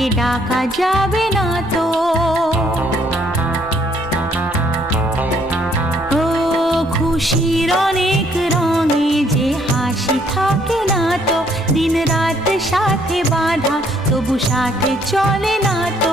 তাকে ডাকা যাবে না তো। ও খুশির অনেক রঙে যে হাসি থাকে না তো, দিন রাত সাথে বাঁধা তবু সাথে চলে না তো।